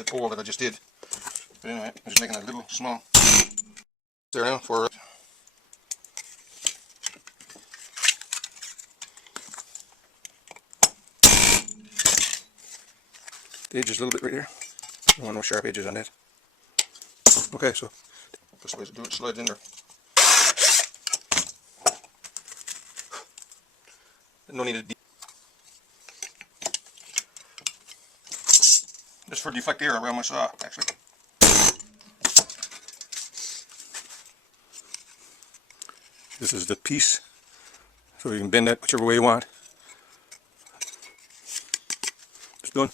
the pole that I just did. But anyway, I'm just making a little small there now for it. The edge is a little bit right here. Don't want no sharp edges on that. Okay, so this way to do it, slides in there. No need to just for deflect air around my saw, actually. This is the piece, so you can bend that whichever way you want. Just done.